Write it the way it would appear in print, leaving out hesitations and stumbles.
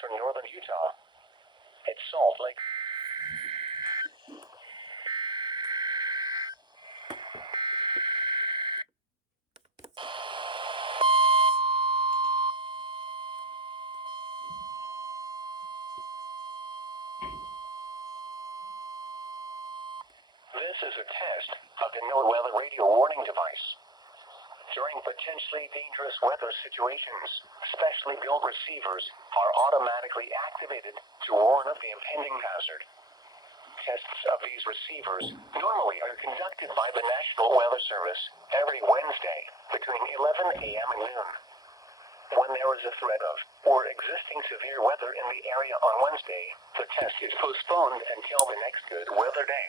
western northern Utah. It's Salt Lake. This is a test of the NOAA radio warning device. During potentially dangerous weather situations, specially built receivers are automatically activated to warn of the impending hazard. Tests of these receivers normally are conducted by the National Weather Service every Wednesday between 11 a.m. and noon. When there is a threat of or existing severe weather in the area on Wednesday, the test is postponed until the next good weather day.